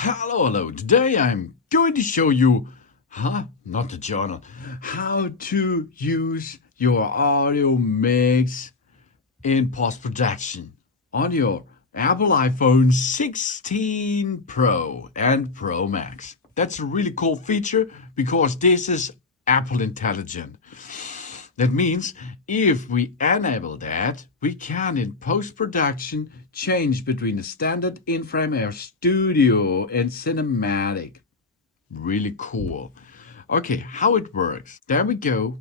Hello. Today I'm going to show you, not the journal, how to use your audio mix in post-production on your Apple iPhone 16 Pro and Pro Max. That's a really cool feature because this is Apple Intelligent. That means if we enable that, we can in post-production change between the standard in-frame Air Studio and cinematic. Really cool. Okay, how it works. Then we go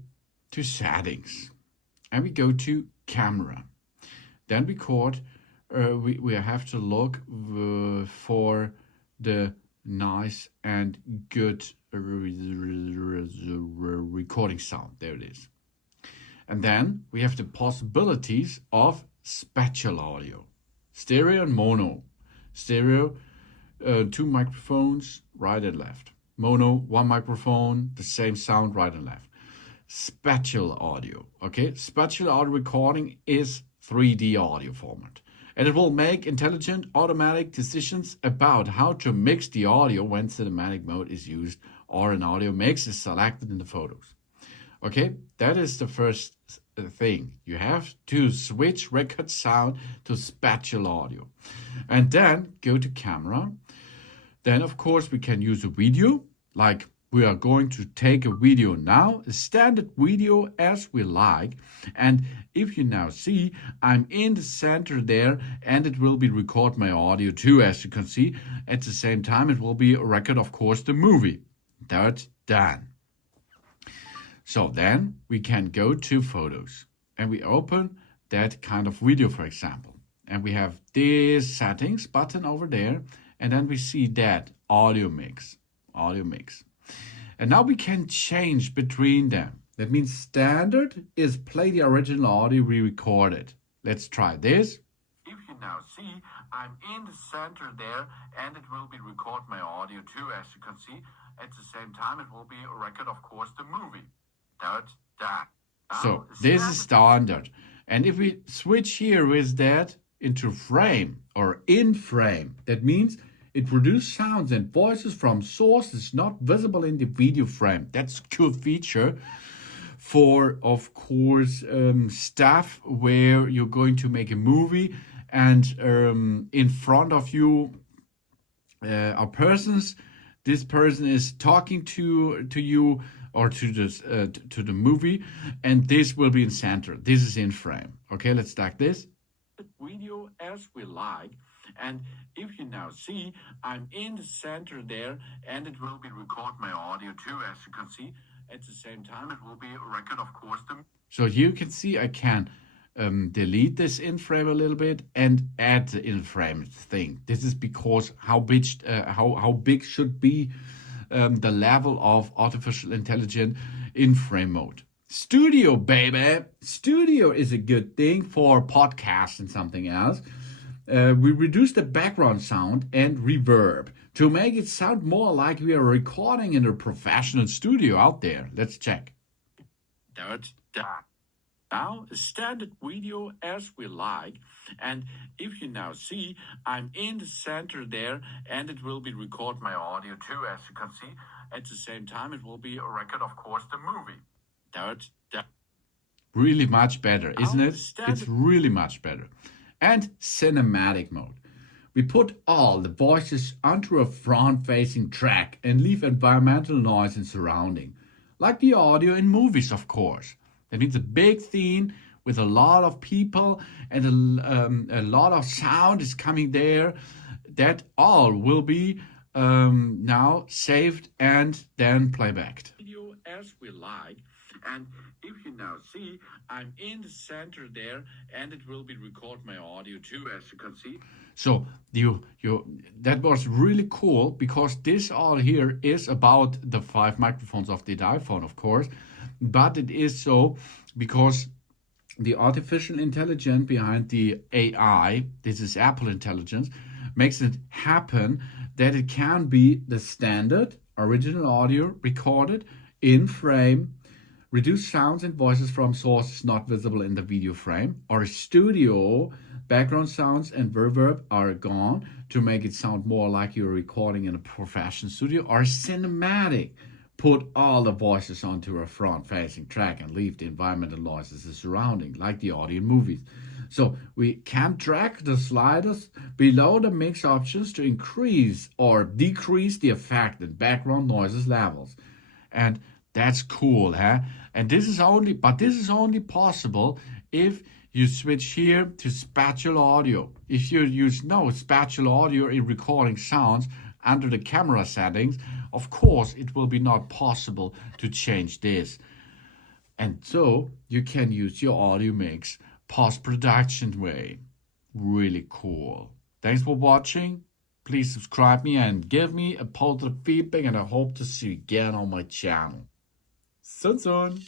to settings and we go to camera. Then record. We have to look for the nice and good recording sound. There it is. And then we have the possibilities of spatial audio, stereo and mono. Stereo, 2 microphones, right and left. Mono, 1 microphone, the same sound, right and left. Spatial audio, okay? Spatial audio recording is 3D audio format. And it will make intelligent automatic decisions about how to mix the audio when cinematic mode is used or an audio mix is selected in the photos. Okay, that is the first thing. You have to switch record sound to spatial audio. And then go to camera. Then, of course, we can use a video. Like we are going to take a video now, a standard video as we like. And if you now see, I'm in the center there and it will be record my audio too, as you can see. At the same time, it will be a record, of course, the movie. That's done. So then we can go to photos and we open that kind of video, for example. And we have this settings button over there. And then we see that audio mix. And now we can change between them. That means standard is play the original audio we recorded. Let's try this. If you now see, I'm in the center there and it will be record my audio too, as you can see. At the same time, it will be a record, of course, the movie. So this is standard. And if we switch here with that into frame or in frame, that means it produces sounds and voices from sources not visible in the video frame. That's a cool feature for, of course, stuff where you're going to make a movie and in front of you are persons. This person is talking to you or to the movie, and this will be in center. This is in frame. Okay, let's start this. Video as we like, and if you now see, I'm in the center there, and it will be record my audio too, as you can see. At the same time, it will be a record, of course. So you can see I can delete this in frame a little bit and add the in frame thing. This is because how big should be the level of artificial intelligence in frame mode. Studio, baby. Studio is a good thing for podcasts and something else. We reduce the background sound and reverb to make it sound more like we are recording in a professional studio out there. Let's check. Now, a standard video as we like. And if you now see, I'm in the center there and it will be record my audio too, as you can see. At the same time, it will be a record, of course, the movie. Really much better, isn't it? It's really much better. And cinematic mode. We put all the voices onto a front-facing track and leave environmental noise and surrounding. Like the audio in movies, of course. That means a big scene with a lot of people and a lot of sound is coming there. That all will be now saved and then playbacked. Video as we like. And if you now see, I'm in the center there and it will be record my audio too, as you can see. So that was really cool because this all here is about the 5 microphones of the iPhone, of course. But it is so because the artificial intelligence behind the AI, this is Apple Intelligence, makes it happen that it can be the standard original audio recorded in frame, reduce sounds and voices from sources not visible in the video frame, or a studio Background sounds and reverb are gone to make it sound more like you're recording in a professional studio or cinematic. Put all the voices onto a front-facing track and leave the environmental noises the surrounding, like the audio in movies. So we can drag the sliders below the mix options to increase or decrease the effect and background noises levels. And that's cool, huh? And this is only possible if you switch here to spatial audio. If you use no spatial audio in recording sounds under the camera settings, of course it will be not possible to change this. And so you can use your audio mix post-production way. Really cool. Thanks for watching. Please subscribe me and give me a positive feedback, and I hope to see you again on my channel. Soon.